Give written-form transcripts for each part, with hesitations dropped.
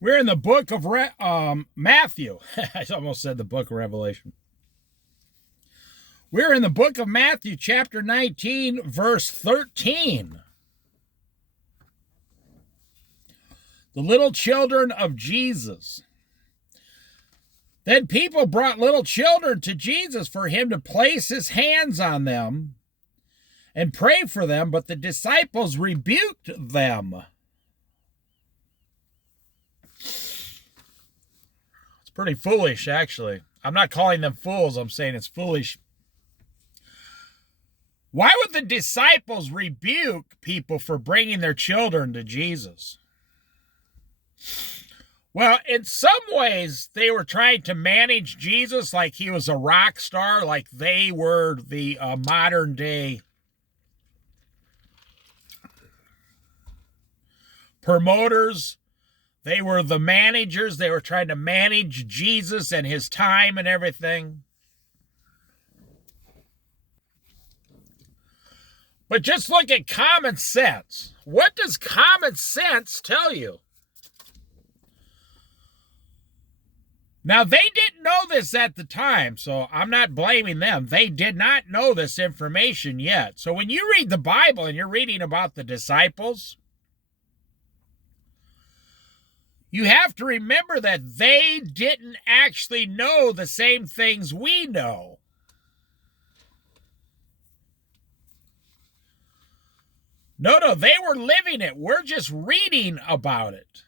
We're in the book of Matthew. I almost said the book of Revelation. We're in the book of Matthew, chapter 19, verse 13. The little children of Jesus. Then people brought little children to Jesus for him to place his hands on them and pray for them, but the disciples rebuked them. It's pretty foolish, actually. I'm not calling them fools. I'm saying it's foolish. Why would the disciples rebuke people for bringing their children to Jesus? Well, in some ways, they were trying to manage Jesus like he was a rock star, like they were the modern day promoters. They were the managers. They were trying to manage Jesus and his time and everything. But just look at common sense. What does common sense tell you? Now, they didn't know this at the time, so I'm not blaming them. They did not know this information yet. So when you read the Bible and you're reading about the disciples, you have to remember that they didn't actually know the same things we know. No, they were living it. We're just reading about it.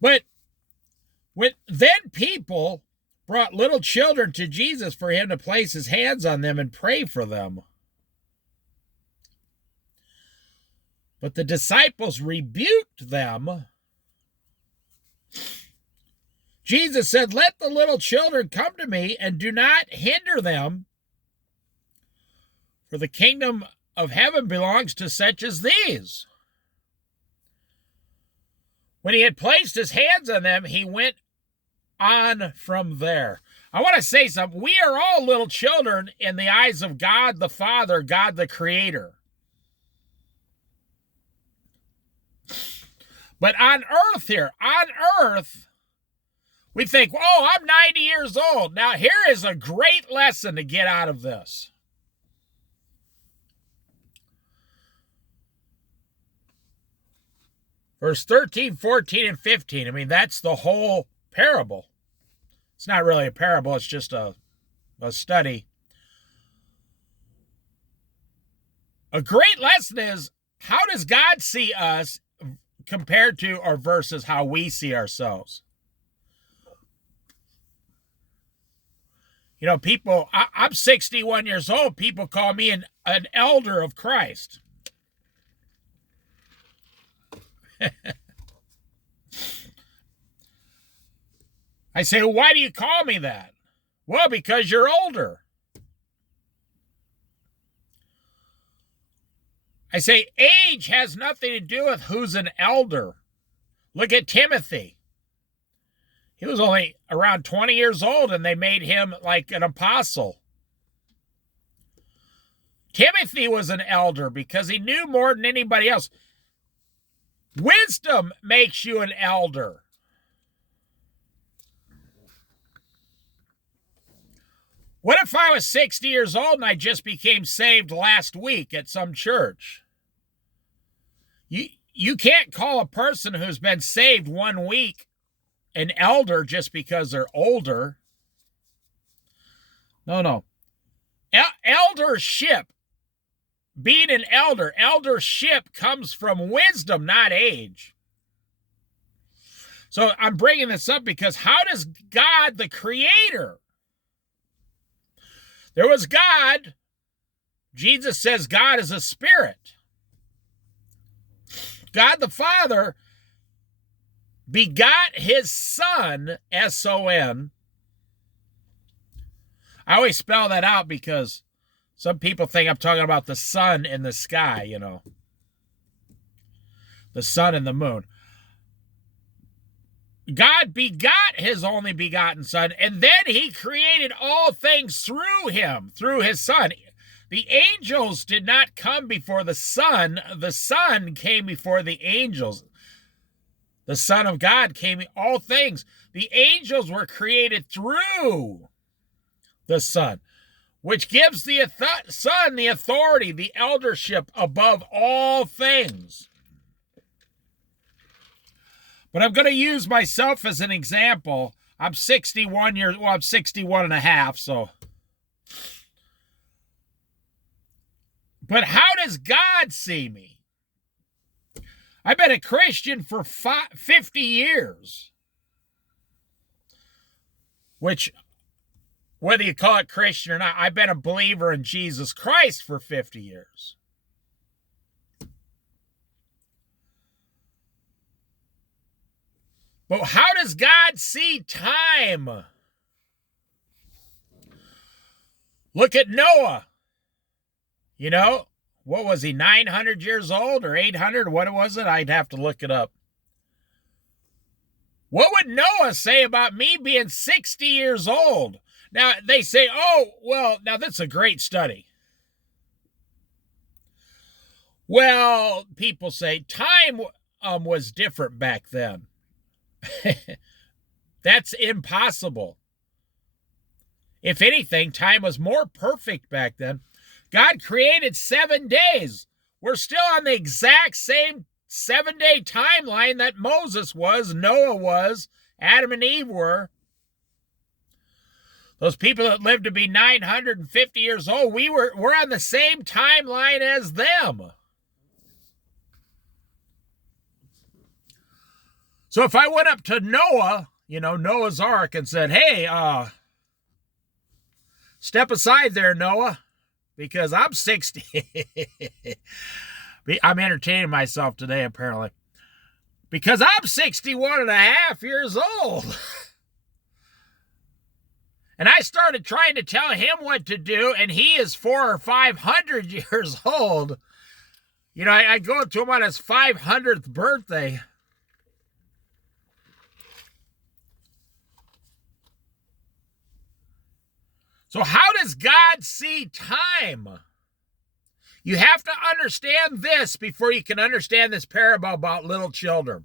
But then people brought little children to Jesus for him to place his hands on them and pray for them. But the disciples rebuked them. Jesus said, "Let the little children come to me and do not hinder them, for the kingdom of heaven belongs to such as these." When he had placed his hands on them, he went on from there. I want to say something. We are all little children in the eyes of God the Father, God the Creator. But on earth here, we think, oh, I'm 90 years old. Now, here is a great lesson to get out of this. Verse 13, 14, and 15. I mean, that's the whole parable. It's not really a parable. It's just a study. A great lesson is, how does God see us compared to or versus how we see ourselves? You know, people, I'm 61 years old. People call me an elder of Christ. I say, well, why do you call me that? Well, because you're older. I say, age has nothing to do with who's an elder. Look at Timothy. He was only around 20 years old, and they made him like an apostle. Timothy was an elder because he knew more than anybody else. Wisdom makes you an elder. What if I was 60 years old and I just became saved last week at some church? You can't call a person who's been saved 1 week an elder just because they're older. No. Eldership, being an eldership comes from wisdom, not age. So I'm bringing this up because how does God, the Creator, there was God. Jesus says God is a spirit. God the Father begot his Son, S-O-N. I always spell that out because some people think I'm talking about the sun in the sky, you know. The sun and the moon. God begot his only begotten Son, and then he created all things through him, through his Son. The angels did not come before the Son. The Son came before the angels. The Son of God came, all things. The angels were created through the Son, which gives the Son the authority, the eldership above all things. But I'm going to use myself as an example. I'm 61 years, well, I'm 61 and a half, so. But how does God see me? I've been a Christian for 50 years. Which, whether you call it Christian or not, I've been a believer in Jesus Christ for 50 years. But how does God see time? Look at Noah. You know, what was he, 900 years old or 800? What was it? I'd have to look it up. What would Noah say about me being 60 years old? Now, they say, oh, well, now that's a great study. Well, people say time was different back then. That's impossible. If anything, time was more perfect back then. God created 7 days. We're still on the exact same 7-day timeline that Moses was, Noah was, Adam and Eve were. Those people that lived to be 950 years old, we're on the same timeline as them. So if I went up to Noah, you know, Noah's Ark, and said, hey, step aside there, Noah, because I'm 60. I'm entertaining myself today, apparently. Because I'm 61 and a half years old. And I started trying to tell him what to do, and he is 400 or 500 years old. You know, I go to him on his 500th birthday. So how does God see time? You have to understand this before you can understand this parable about little children.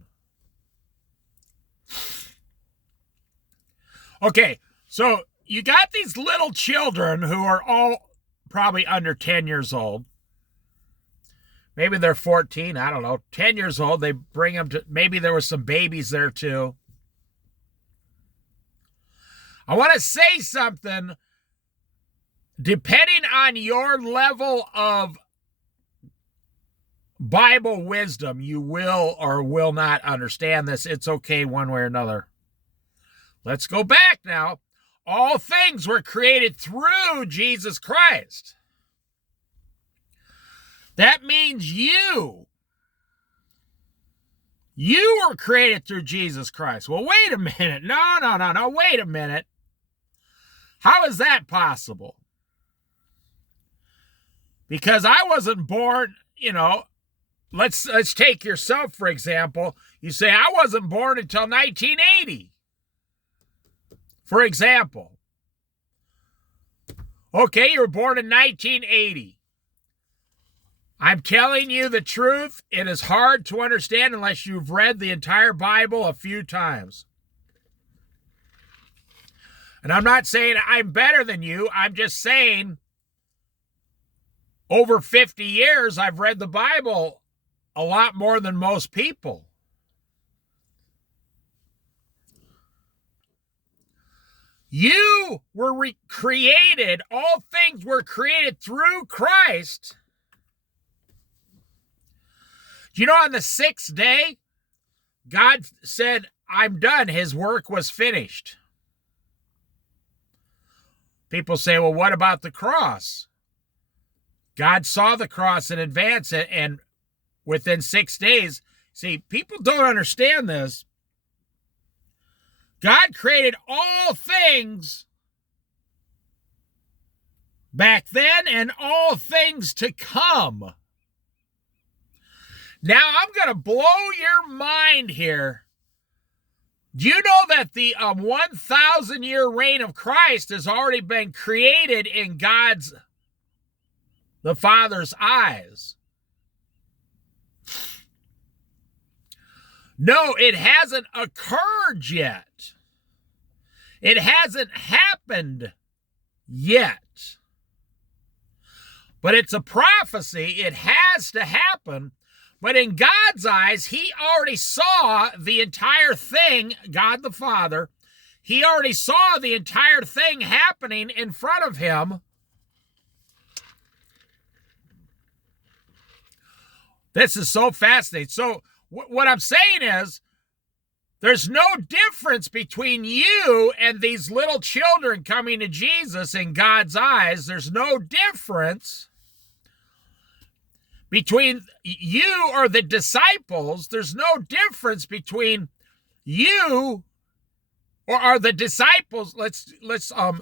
Okay, so you got these little children who are all probably under 10 years old. Maybe they're 14, I don't know, 10 years old. They bring them to, maybe there were some babies there too. I want to say something. Depending on your level of Bible wisdom, you will or will not understand this. It's okay one way or another. Let's go back now. All things were created through Jesus Christ. That means you. You were created through Jesus Christ. Well, wait a minute. No. Wait a minute. How is that possible? Because I wasn't born, you know, let's take yourself, for example. You say, I wasn't born until 1980. For example. Okay, you were born in 1980. I'm telling you the truth. It is hard to understand unless you've read the entire Bible a few times. And I'm not saying I'm better than you. I'm just saying over 50 years, I've read the Bible a lot more than most people. You were created, all things were created through Christ. Do you know on the 6th day, God said, I'm done. His work was finished. People say, well, what about the cross? God saw the cross in advance, and within 6 days, see, people don't understand this. God created all things back then and all things to come. Now, I'm going to blow your mind here. Do you know that the 1,000-year reign of Christ has already been created in God's the Father's eyes. No, it hasn't occurred yet. It hasn't happened yet. But it's a prophecy. It has to happen. But in God's eyes, he already saw the entire thing, God the Father. He already saw the entire thing happening in front of him. This is so fascinating. So what I'm saying is, there's no difference between you and these little children coming to Jesus in God's eyes. There's no difference between you or the disciples. There's no difference between you or the disciples. Let's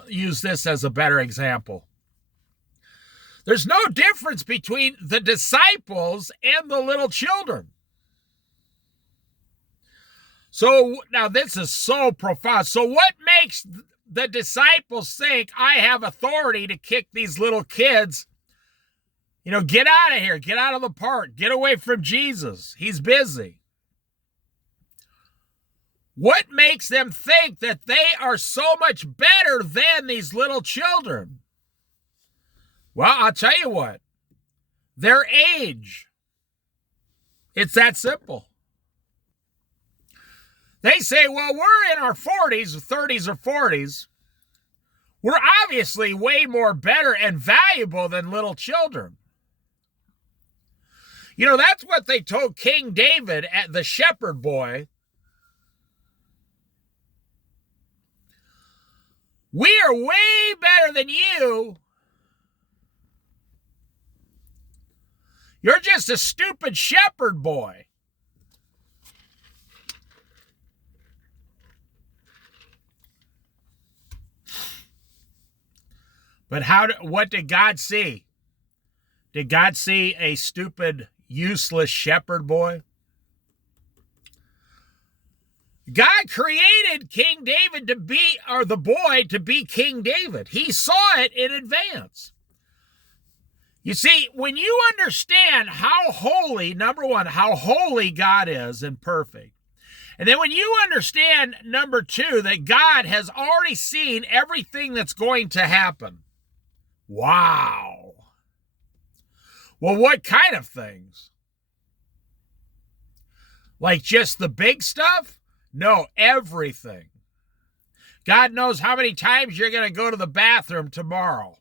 use this as a better example. There's no difference between the disciples and the little children. So now this is so profound. So what makes the disciples think I have authority to kick these little kids? You know, get out of here. Get out of the park. Get away from Jesus. He's busy. What makes them think that they are so much better than these little children? Well, I'll tell you what. Their age. It's that simple. They say, well, we're in our 40s, 30s, or 40s. We're obviously way more better and valuable than little children. You know, that's what they told King David at the shepherd boy. We are way better than you. You're just a stupid shepherd boy. But what did God see? Did God see a stupid, useless shepherd boy? God created King David to be, or the boy to be King David. He saw it in advance. You see, when you understand how holy, number one, how holy God is and perfect, and then when you understand, number two, that God has already seen everything that's going to happen. Wow. Well, what kind of things? Like just the big stuff? No, everything. God knows how many times you're going to go to the bathroom tomorrow.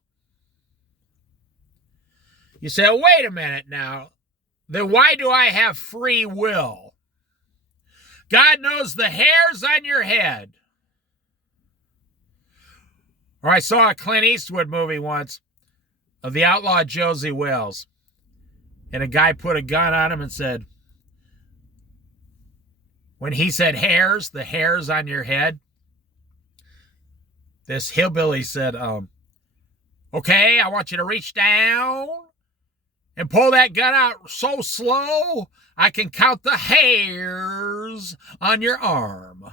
You say, oh, wait a minute now. Then why do I have free will? God knows the hairs on your head. Or I saw a Clint Eastwood movie once of the outlaw Josie Wales. And a guy put a gun on him and said, when he said hairs, the hairs on your head, this hillbilly said, okay, I want you to reach down and pull that gun out so slow I can count the hairs on your arm.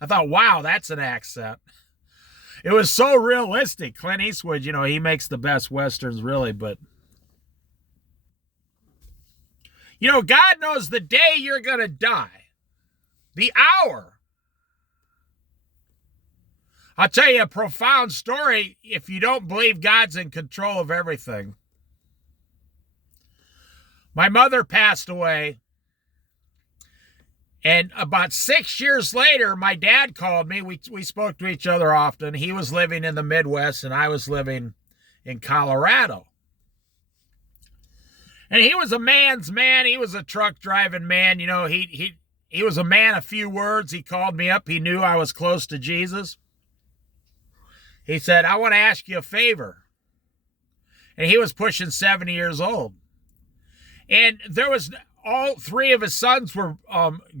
I thought, wow, that's an accent. It was so realistic. Clint Eastwood, you know, he makes the best Westerns, really, but you know, God knows the day you're going to die, the hour. I'll tell you a profound story if you don't believe God's in control of everything. My mother passed away, and about 6 years later, my dad called me. We spoke to each other often. He was living in the Midwest, and I was living in Colorado. And he was a man's man. He was a truck driving man. You know, he was a man of few words. He called me up. He knew I was close to Jesus. He said, I want to ask you a favor. And he was pushing 70 years old. And there was, all three of his sons were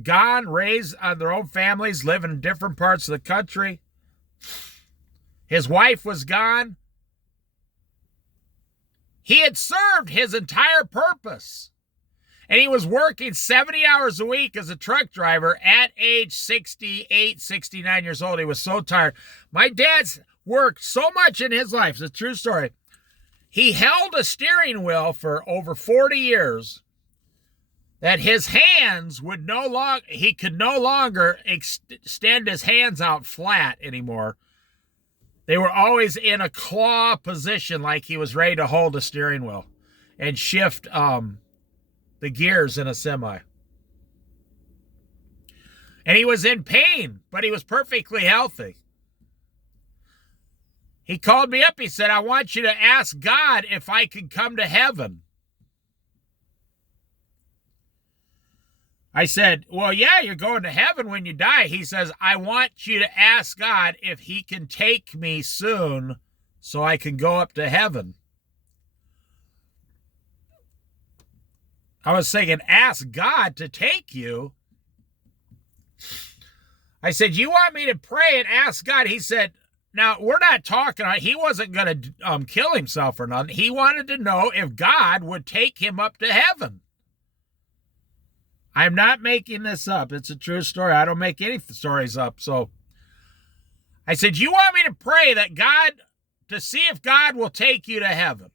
gone, raised on their own families, living in different parts of the country. His wife was gone. He had served his entire purpose. And he was working 70 hours a week as a truck driver at age 68, 69 years old. He was so tired. My dad's, worked so much in his life. It's a true story. He held a steering wheel for over 40 years that his hands would he could no longer extend his hands out flat anymore. They were always in a claw position, like he was ready to hold a steering wheel and shift the gears in a semi. And he was in pain, but he was perfectly healthy. He called me up. He said, I want you to ask God if I could come to heaven. I said, well, yeah, you're going to heaven when you die. He says, I want you to ask God if he can take me soon so I can go up to heaven. I was thinking, ask God to take you? I said, you want me to pray and ask God? He said, now, we're not talking, he wasn't going to kill himself or nothing. He wanted to know if God would take him up to heaven. I'm not making this up. It's a true story. I don't make any stories up. So I said, you want me to pray that God, to see if God will take you to heaven?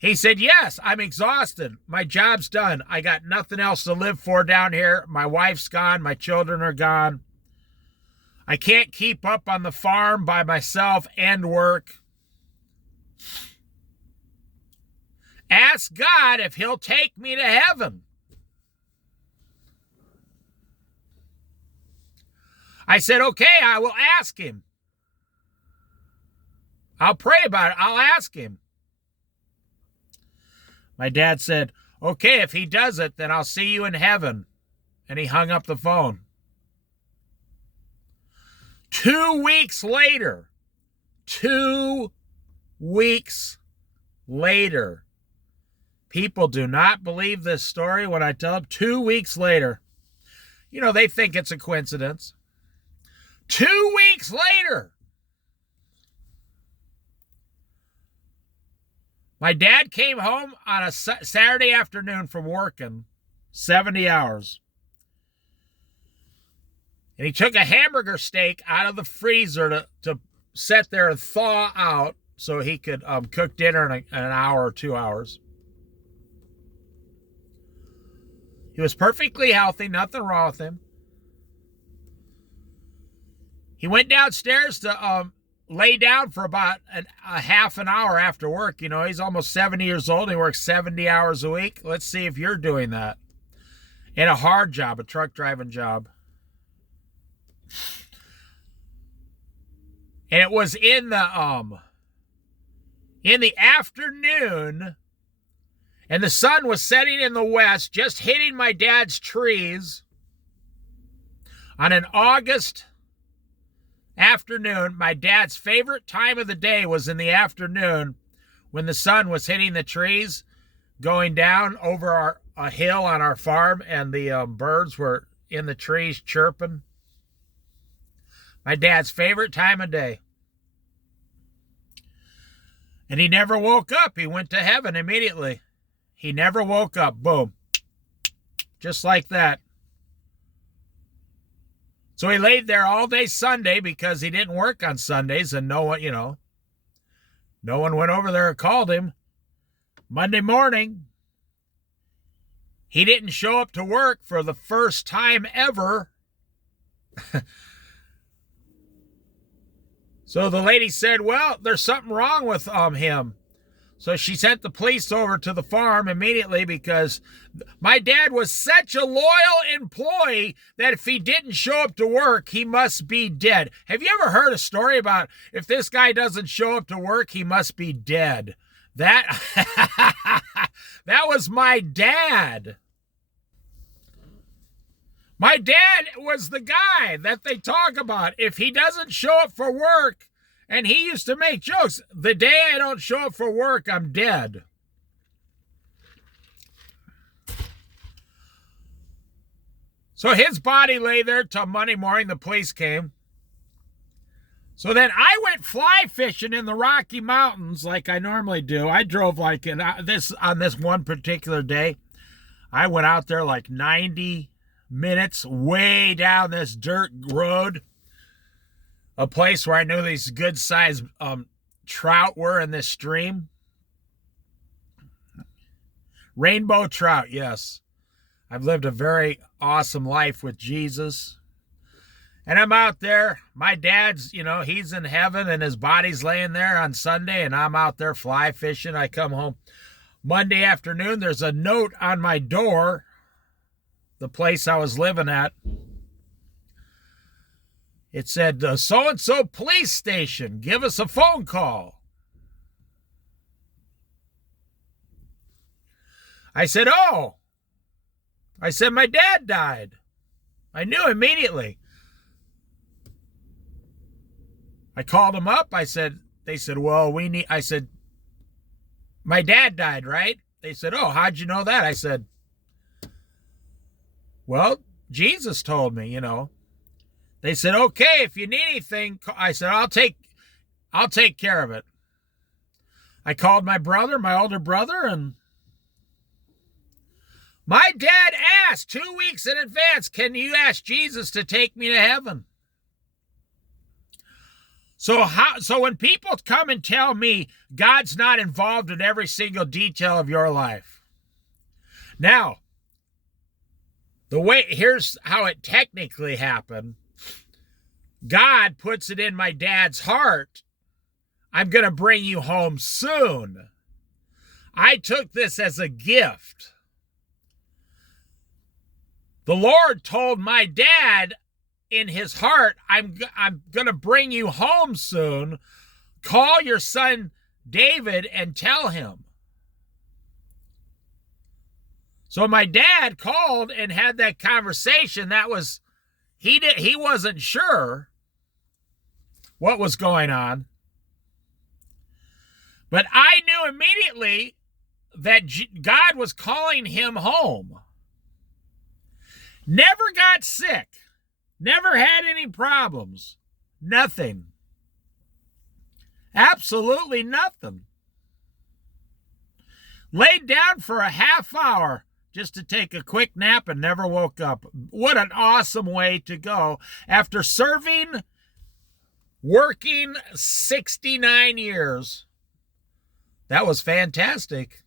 He said, yes, I'm exhausted. My job's done. I got nothing else to live for down here. My wife's gone. My children are gone. I can't keep up on the farm by myself and work. Ask God if he'll take me to heaven. I said, okay, I will ask him. I'll pray about it. I'll ask him. My dad said, okay, if he does it, then I'll see you in heaven. And he hung up the phone. 2 weeks later, 2 weeks later, people do not believe this story when I tell them 2 weeks later. You know, they think it's a coincidence. 2 weeks later, my dad came home on a Saturday afternoon from working 70 hours. And he took a hamburger steak out of the freezer to sit there and thaw out so he could cook dinner in an hour or 2 hours. He was perfectly healthy, nothing wrong with him. He went downstairs to lay down for about a half an hour after work. You know, he's almost 70 years old. He works 70 hours a week. Let's see if you're doing that. In a hard job, a truck driving job. And it was in the afternoon, and the sun was setting in the west, just hitting my dad's trees on an August afternoon. My dad's favorite time of the day was in the afternoon when the sun was hitting the trees, going down over a hill on our farm, and the birds were in the trees chirping. My dad's favorite time of day. And he never woke up. He went to heaven immediately. He never woke up. Boom. Just like that. So he laid there all day Sunday because he didn't work on Sundays, and no one went over there and called him. Monday morning, he didn't show up to work for the first time ever. So the lady said, well, there's something wrong with him. So she sent the police over to the farm immediately because my dad was such a loyal employee that if he didn't show up to work, he must be dead. Have you ever heard a story about if this guy doesn't show up to work, he must be dead? That was my dad. My dad was the guy that they talk about. If he doesn't show up for work, and he used to make jokes, the day I don't show up for work, I'm dead. So his body lay there till Monday morning. The police came. So then I went fly fishing in the Rocky Mountains like I normally do. I drove like on this one particular day. I went out there like 90 minutes way down this dirt road. a place where I knew these good-sized trout were in this stream. Rainbow trout, yes. I've lived a very awesome life with Jesus. And I'm out there. My dad's, he's in heaven and his body's laying there on Sunday, and I'm out there fly fishing. I come home Monday afternoon. There's a note on my door, the place I was living at. It said, the so-and-so police station, give us a phone call. I said, oh. I said, my dad died. I knew immediately. I called them up. They said, well, I said, my dad died, right? They said, oh, how'd you know that? I said, well, Jesus told me, They said, okay, if you need anything, I said, I'll take care of it. I called my brother, my older brother, and my dad asked 2 weeks in advance, can you ask Jesus to take me to heaven? So when people come and tell me God's not involved in every single detail of your life. Now, here's how it technically happened. God puts it in my dad's heart. I'm going to bring you home soon. I took this as a gift. The Lord told my dad in his heart, I'm going to bring you home soon. Call your son David and tell him. So my dad called and had that conversation. He wasn't sure what was going on. But I knew immediately that God was calling him home. Never got sick. Never had any problems. Nothing. Absolutely nothing. Laid down for a half hour just to take a quick nap and never woke up. What an awesome way to go after working 69 years. That was fantastic.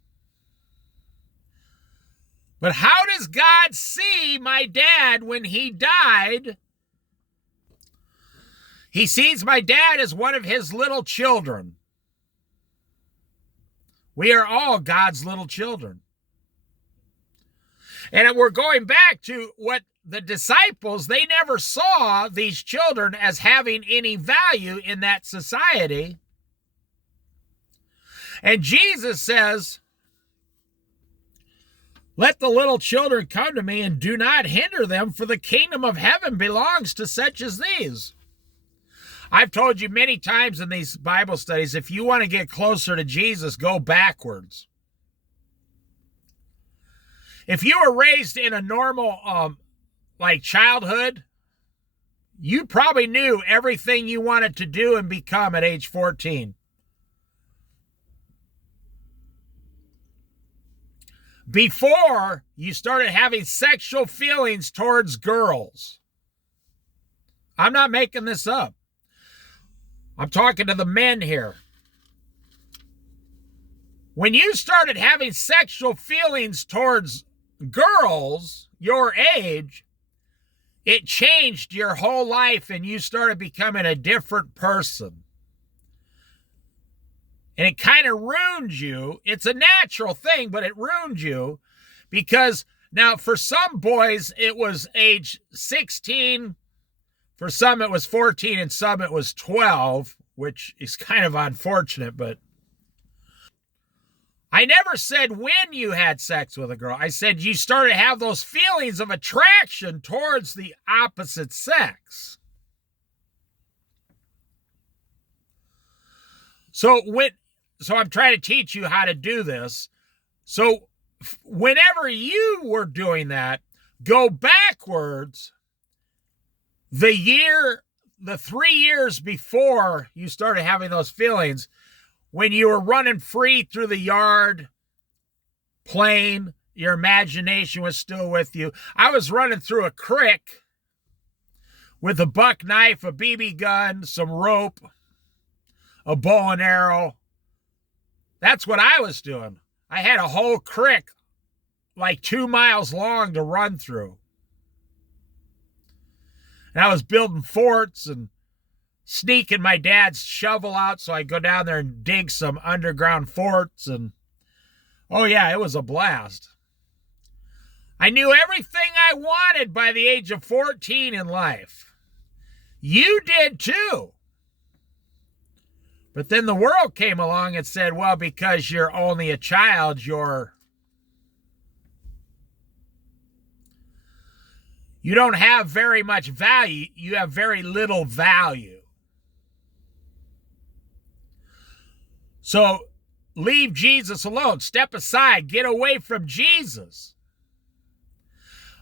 But how does God see my dad when he died? He sees my dad as one of his little children. We are all God's little children. And we're going back to what the disciples, they never saw these children as having any value in that society. And Jesus says, let the little children come to me and do not hinder them, for the kingdom of heaven belongs to such as these. I've told you many times in these Bible studies, if you want to get closer to Jesus, go backwards. If you were raised in a normal, childhood, you probably knew everything you wanted to do and become at age 14. Before you started having sexual feelings towards girls. I'm not making this up. I'm talking to the men here. When you started having sexual feelings towards girls your age, it changed your whole life and you started becoming a different person. And it kind of ruined you. It's a natural thing, but it ruined you because now for some boys it was age 16, for some it was 14, and some it was 12, which is kind of unfortunate, but I never said when you had sex with a girl. I said you started to have those feelings of attraction towards the opposite sex. So I'm trying to teach you how to do this. So whenever you were doing that, go backwards the 3 years before you started having those feelings, when you were running free through the yard, playing, your imagination was still with you. I was running through a creek with a buck knife, a BB gun, some rope, a bow and arrow. That's what I was doing. I had a whole creek like 2 miles long to run through. And I was building forts and sneaking my dad's shovel out so I'd go down there and dig some underground forts. And oh yeah, it was a blast. I knew everything I wanted by the age of 14 in life. You did too. But then the world came along and said, well, because you're only a child, you don't have very much value. You have very little value. So leave Jesus alone. Step aside. Get away from Jesus.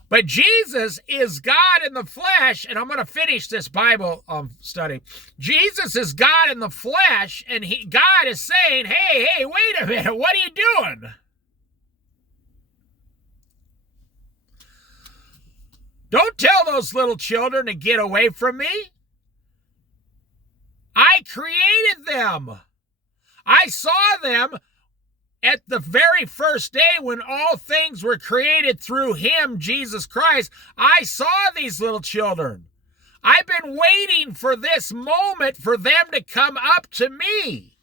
But Jesus is God in the flesh, and I'm going to finish this Bible study. Jesus is God in the flesh, and God is saying, hey, wait a minute, what are you doing? Don't tell those little children to get away from me. I created them. I saw them at the very first day when all things were created through him, Jesus Christ. I saw these little children. I've been waiting for this moment for them to come up to me.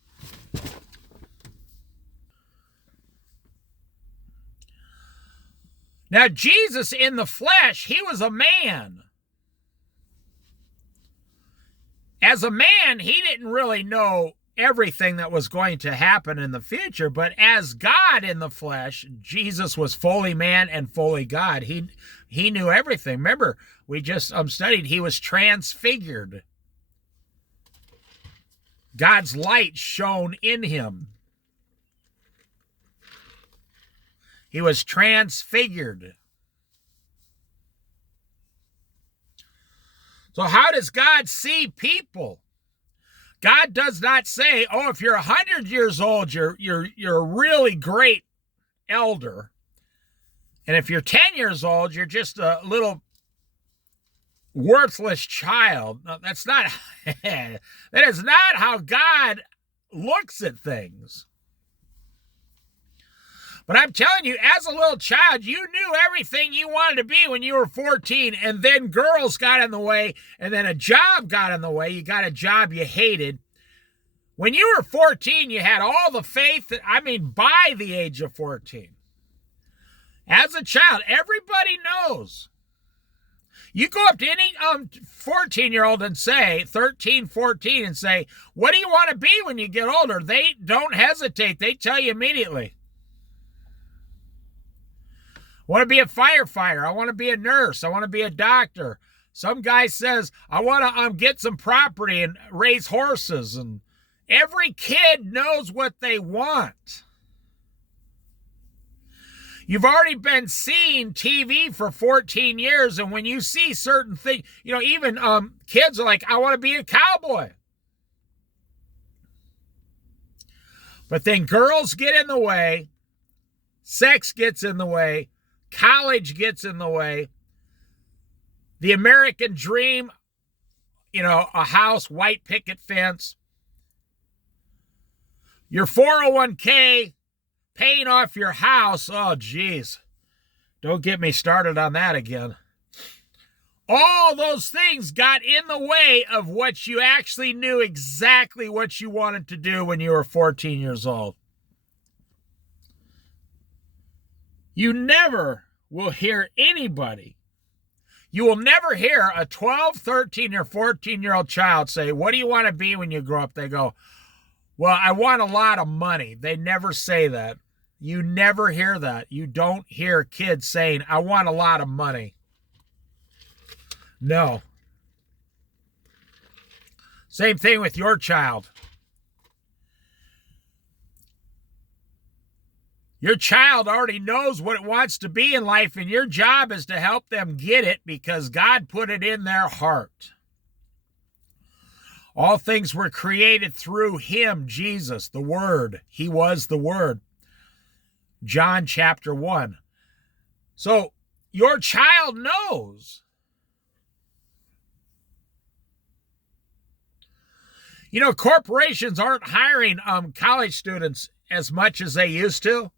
Now, Jesus in the flesh, he was a man. As a man, he didn't really know everything that was going to happen in the future, but as God in the flesh, Jesus was fully man and fully God. He knew everything. Remember, we just studied, he was transfigured. God's light shone in him. He was transfigured. So how does God see people? God does not say, oh, if you're 100 years old, you're a really great elder. And if you're 10 years old, you're just a little worthless child. No, that's not, that is not how God looks at things. But I'm telling you, as a little child, you knew everything you wanted to be when you were 14, and then girls got in the way, and then a job got in the way. You got a job you hated. When you were 14, you had all the faith, by the age of 14. As a child, everybody knows. You go up to any 14-year-old and say, 13, 14, and say, what do you want to be when you get older? They don't hesitate. They tell you immediately. I want to be a firefighter. I want to be a nurse. I want to be a doctor. Some guy says, I want to get some property and raise horses. And every kid knows what they want. You've already been seeing TV for 14 years, and when you see certain things, even kids are like, I want to be a cowboy. But then girls get in the way, sex gets in the way, college gets in the way, the American dream, a house, white picket fence, your 401k, paying off your house. Oh, geez. Don't get me started on that again. All those things got in the way of what you actually knew exactly what you wanted to do when you were 14 years old. You never will hear anybody. You will never hear a 12, 13, or 14-year-old child say, what do you want to be when you grow up? They go, well, I want a lot of money. They never say that. You never hear that. You don't hear kids saying, I want a lot of money. No. Same thing with your child. Your child already knows what it wants to be in life, and your job is to help them get it because God put it in their heart. All things were created through him, Jesus, the Word. He was the Word. John chapter 1. So your child knows. You know, corporations aren't hiring college students as much as they used to.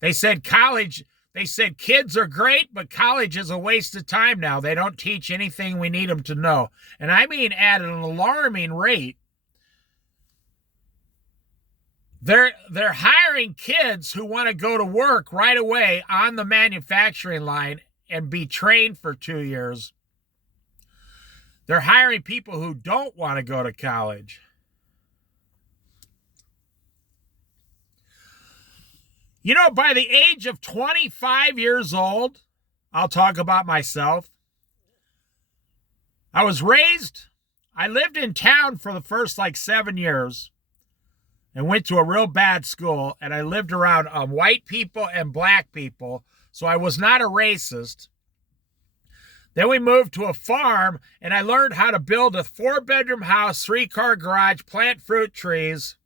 They said kids are great, but college is a waste of time now. They don't teach anything we need them to know. And I mean at an alarming rate. They're hiring kids who want to go to work right away on the manufacturing line and be trained for 2 years. They're hiring people who don't want to go to college. You know, by the age of 25 years old, I'll talk about myself. I lived in town for the first 7 years and went to a real bad school, and I lived around white people and black people, so I was not a racist. Then we moved to a farm, and I learned how to build a 4-bedroom house, 3-car garage, plant fruit trees,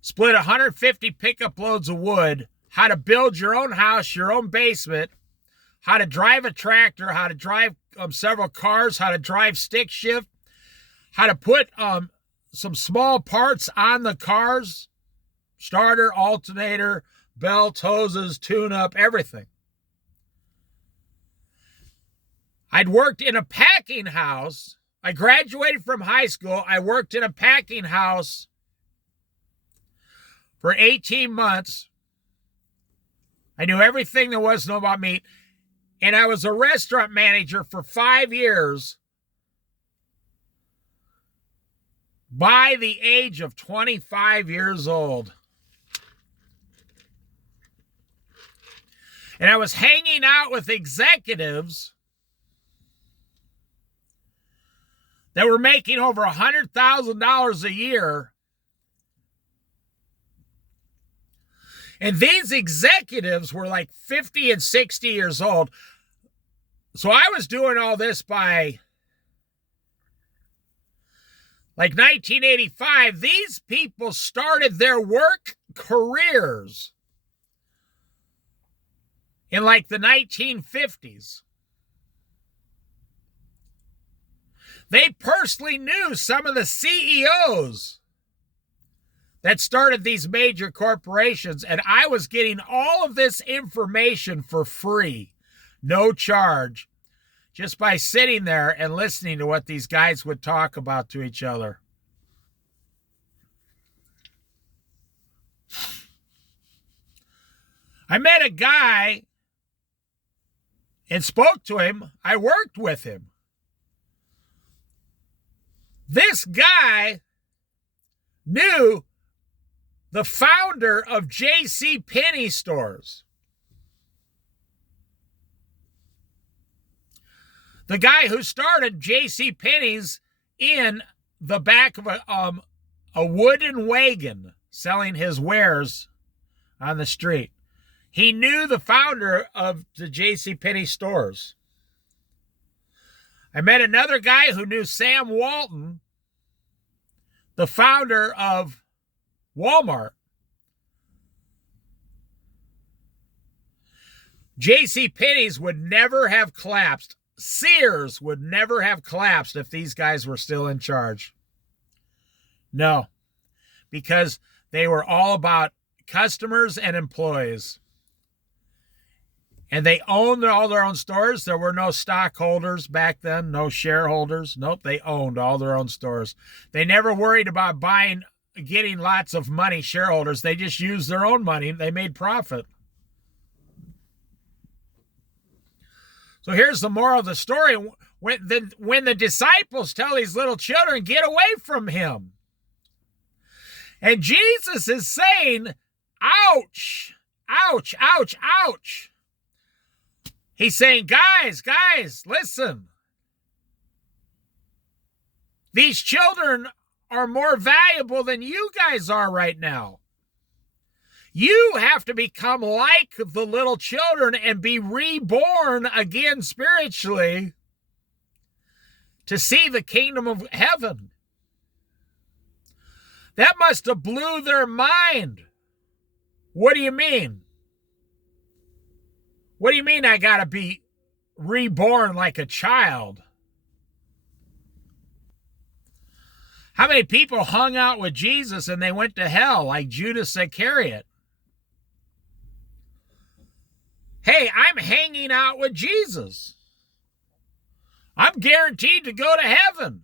split 150 pickup loads of wood, how to build your own house, your own basement, how to drive a tractor, how to drive several cars, how to drive stick shift, how to put some small parts on the cars, starter, alternator, belt, hoses, tune-up, everything. I'd worked in a packing house. I graduated from high school. I worked in a packing house for 18 months. I knew everything there was to know about meat. And I was a restaurant manager for 5 years by the age of 25 years old. And I was hanging out with executives that were making over $100,000 a year. And these executives were 50 and 60 years old. So I was doing all this by 1985. These people started their work careers in the 1950s. They personally knew some of the CEOs that started these major corporations, and I was getting all of this information for free, no charge, just by sitting there and listening to what these guys would talk about to each other. I met a guy and spoke to him. I worked with him. This guy knew the founder of J.C. Penney stores. The guy who started J.C. Penney's in the back of a wooden wagon selling his wares on the street. He knew the founder of the J.C. Penney stores. I met another guy who knew Sam Walton, the founder of Walmart. J.C. Penney's would never have collapsed. Sears would never have collapsed if these guys were still in charge. No, because they were all about customers and employees. And they owned all their own stores. There were no stockholders back then, no shareholders. Nope, they owned all their own stores. They never worried about getting lots of money, shareholders. They just used their own money. They made profit. So here's the moral of the story. When the disciples tell these little children, get away from him. And Jesus is saying, ouch, ouch, ouch, ouch. He's saying, guys, listen. These children are more valuable than you guys are right now. You have to become like the little children and be reborn again spiritually to see the kingdom of heaven. That must have blew their mind. What do you mean? What do you mean I got to be reborn like a child? How many people hung out with Jesus and they went to hell, like Judas Iscariot? Hey, I'm hanging out with Jesus. I'm guaranteed to go to heaven.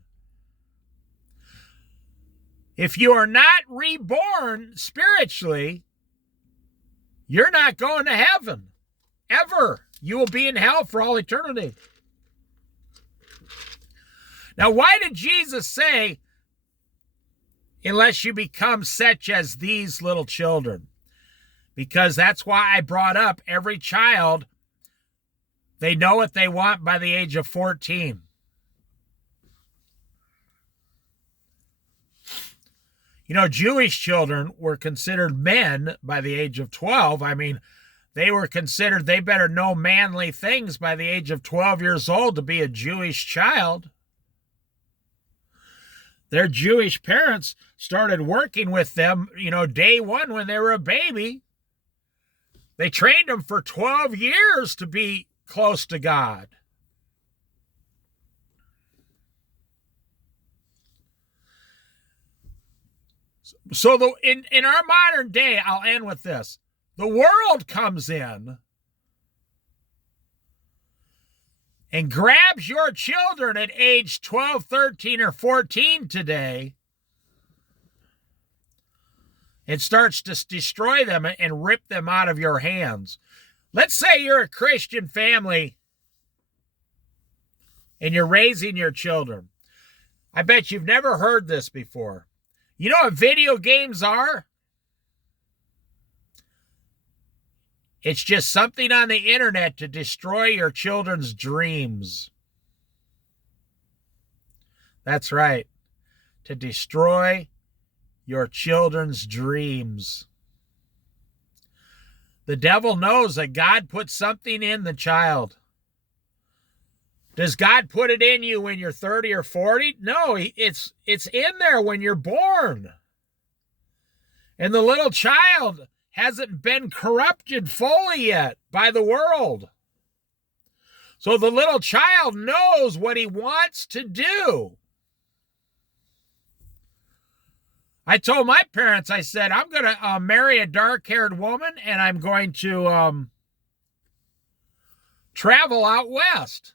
If you are not reborn spiritually, you're not going to heaven. Ever. You will be in hell for all eternity. Now, why did Jesus say, unless you become such as these little children? Because that's why I brought up every child, they know what they want by the age of 14. You know, Jewish children were considered men by the age of 12. I mean, they were considered, they better know manly things by the age of 12 years old to be a Jewish child. Their Jewish parents started working with them, day one when they were a baby. They trained them for 12 years to be close to God. So in our modern day, I'll end with this. The world comes in and grabs your children at age 12, 13, or 14 today and starts to destroy them and rip them out of your hands. Let's say you're a Christian family and you're raising your children. I bet you've never heard this before. You know what video games are? It's just something on the internet to destroy your children's dreams. That's right. To destroy your children's dreams. The devil knows that God put something in the child. Does God put it in you when you're 30 or 40? No, it's in there when you're born. And the little child hasn't been corrupted fully yet by the world. So the little child knows what he wants to do. I told my parents, I said, I'm going to marry a dark-haired woman and I'm going to travel out west.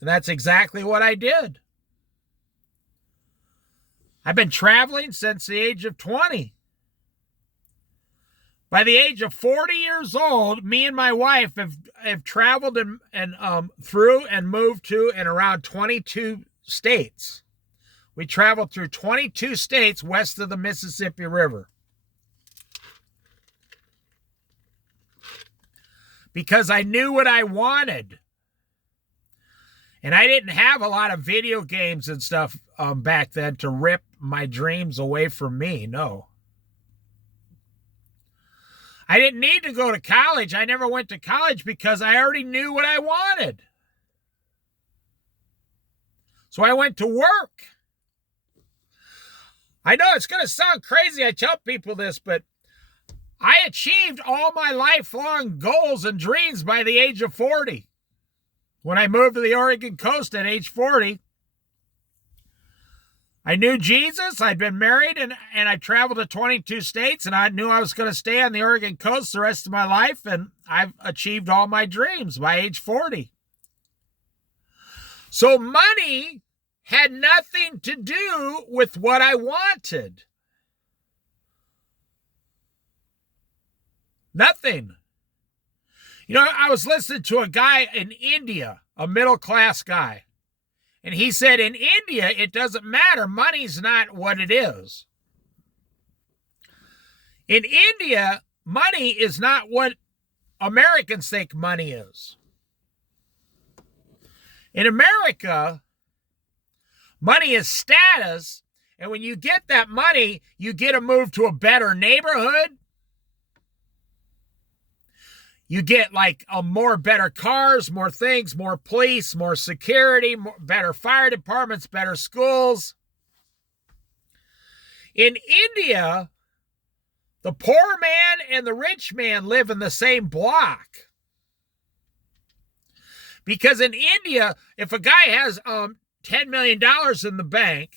And that's exactly what I did. I've been traveling since the age of 20. By the age of 40 years old, me and my wife have traveled and through and moved to and around 22 states. We traveled through 22 states west of the Mississippi River. Because I knew what I wanted. And I didn't have a lot of video games and stuff back then to rip my dreams away from me. No. I didn't need to go to college. I never went to college because I already knew what I wanted. So I went to work. I know it's going to sound crazy. I tell people this, but I achieved all my lifelong goals and dreams by the age of 40. When I moved to the Oregon coast at age 40, I knew Jesus. I'd been married and I traveled to 22 states, and I knew I was going to stay on the Oregon coast the rest of my life, and I've achieved all my dreams by age 40. So money had nothing to do with what I wanted. Nothing. You know, I was listening to a guy in India, a middle-class guy, and he said in India, it doesn't matter. Money's not what it is. In India, money is not what Americans think money is. In America, money is status, and when you get that money, you get to move to a better neighborhood. You get like more better cars, more things, more police, more security, better fire departments, better schools. In India, the poor man and the rich man live in the same block. Because in India, if a guy has $10 million in the bank,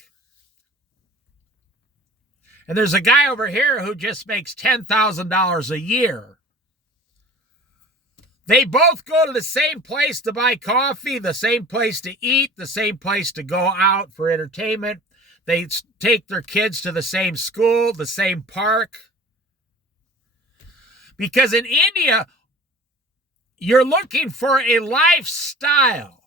and there's a guy over here who just makes $10,000 a year. They both go to the same place to buy coffee, the same place to eat, the same place to go out for entertainment. They take their kids to the same school, the same park. Because in India, you're looking for a lifestyle.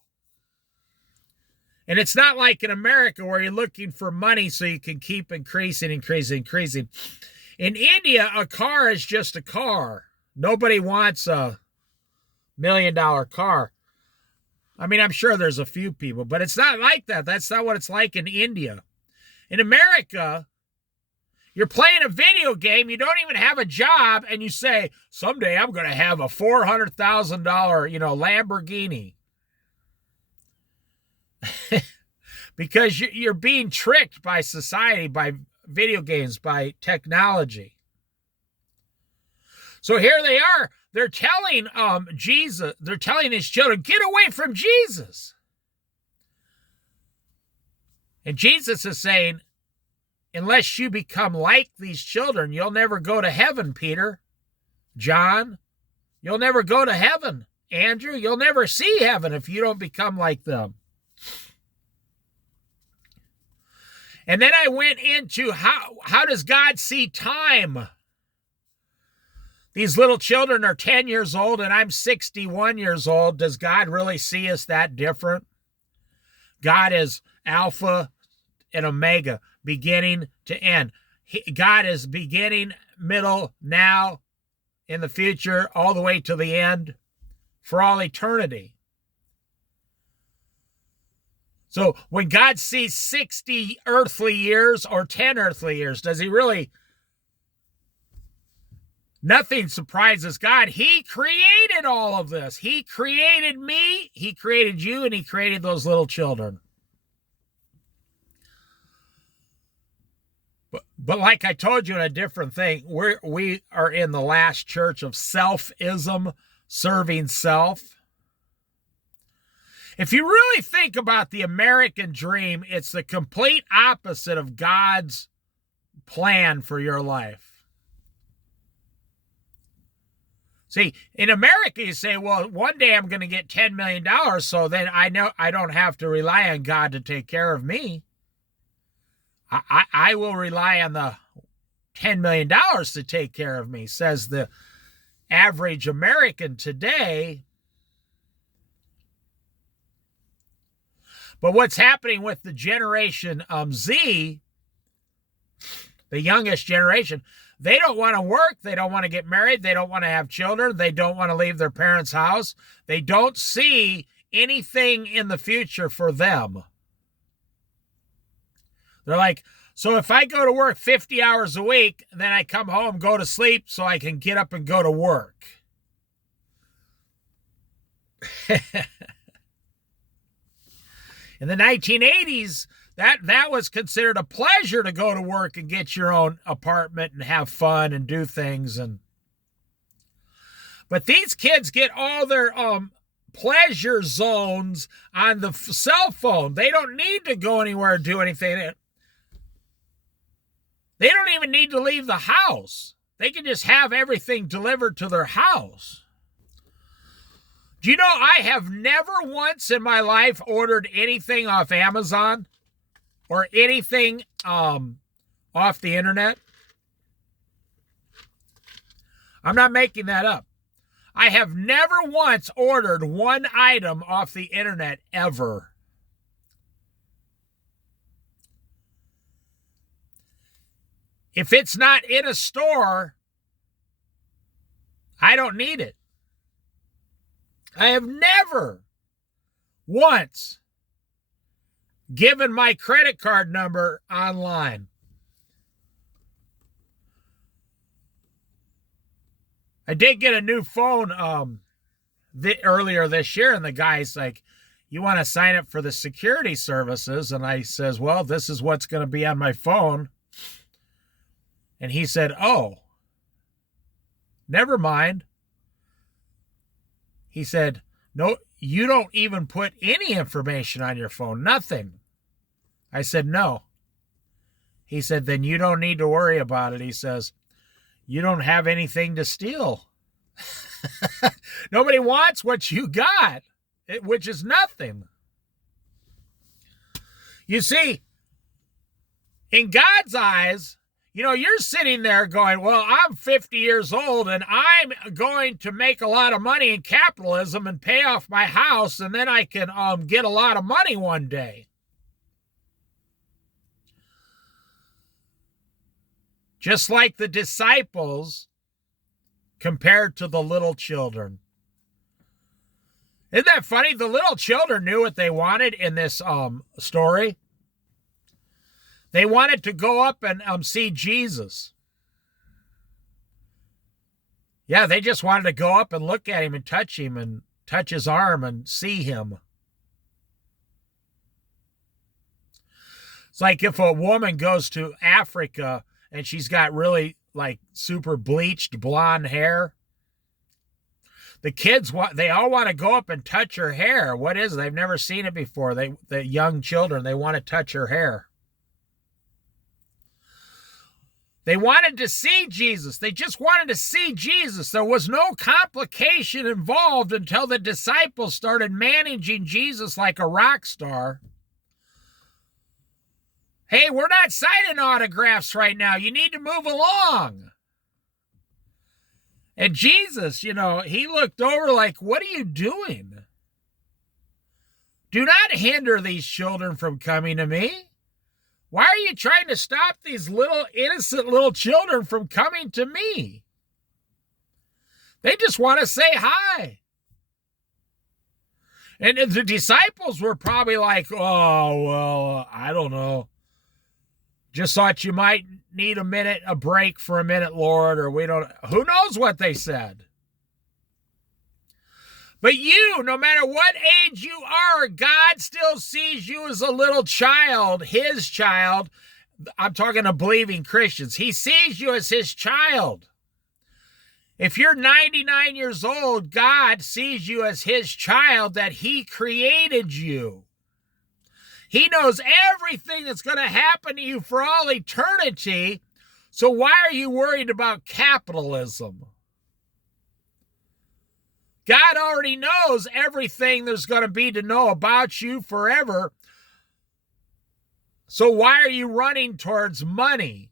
And it's not like in America where you're looking for money so you can keep increasing. In India, a car is just a car. Nobody wants a $1 million car. I mean, I'm sure there's a few people, but it's not like that. That's not what it's like in India. In America, you're playing a video game, you don't even have a job, and you say, someday I'm going to have a $400,000, Lamborghini. Because you're being tricked by society, by video games, by technology. So here they are. They're telling Jesus, they're telling his children, get away from Jesus. And Jesus is saying, unless you become like these children, you'll never go to heaven, Peter. John, you'll never go to heaven. Andrew, you'll never see heaven if you don't become like them. And then I went into how does God see time? These little children are 10 years old and I'm 61 years old. Does God really see us that different? God is Alpha and Omega, beginning to end. God is beginning, middle, now, in the future, all the way to the end, for all eternity. So when God sees 60 earthly years or 10 earthly years, does he really? Nothing surprises God. He created all of this. He created me, he created you, and he created those little children. But like I told you in a different thing, we are in the last church of selfism, serving self. If you really think about the American dream, it's the complete opposite of God's plan for your life. See, in America, you say, well, one day I'm going to get $10 million, so then I know I don't have to rely on God to take care of me. I will rely on the $10 million to take care of me, says the average American today. But what's happening with the generation Z, the youngest generation, they don't want to work. They don't want to get married. They don't want to have children. They don't want to leave their parents' house. They don't see anything in the future for them. They're like, so if I go to work 50 hours a week, then I come home, go to sleep so I can get up and go to work. In the 1980s, that was considered a pleasure to go to work and get your own apartment and have fun and do things. But these kids get all their pleasure zones on the cell phone. They don't need to go anywhere or do anything. They don't even need to leave the house. They can just have everything delivered to their house. Do you know I have never once in my life ordered anything off Amazon or anything off the internet? I'm not making that up. I have never once ordered one item off the internet ever. If it's not in a store, I don't need it. I have never once given my credit card number online. I did get a new phone earlier this year, and the guy's like, you want to sign up for the security services? And I says, well, this is what's going to be on my phone. And he said, oh, never mind. He said, no, you don't even put any information on your phone, nothing. I said, no. He said, then you don't need to worry about it. He says, you don't have anything to steal. Nobody wants what you got, which is nothing. You see, in God's eyes, you're sitting there going, well, I'm 50 years old and I'm going to make a lot of money in capitalism and pay off my house, and then I can get a lot of money one day. Just like the disciples compared to the little children. Isn't that funny? The little children knew what they wanted in this story. They wanted to go up and see Jesus. Yeah, they just wanted to go up and look at him and touch his arm and see him. It's like if a woman goes to Africa and she's got really super bleached blonde hair. The kids, they all want to go up and touch her hair. What is it? They've never seen it before. The young children, they want to touch her hair. They wanted to see Jesus. They just wanted to see Jesus. There was no complication involved until the disciples started managing Jesus like a rock star. Hey, we're not signing autographs right now. You need to move along. And Jesus, he looked over like, what are you doing? Do not hinder these children from coming to me. Why are you trying to stop these little innocent little children from coming to me? They just want to say hi. And the disciples were probably like, oh, well, I don't know. Just thought you might need a break for a minute, Lord, or who knows what they said. But you, no matter what age you are, God still sees you as a little child, his child. I'm talking to believing Christians. He sees you as his child. If you're 99 years old, God sees you as his child, that he created you. He knows everything that's going to happen to you for all eternity. So why are you worried about capitalism? God already knows everything there's going to be to know about you forever. So why are you running towards money?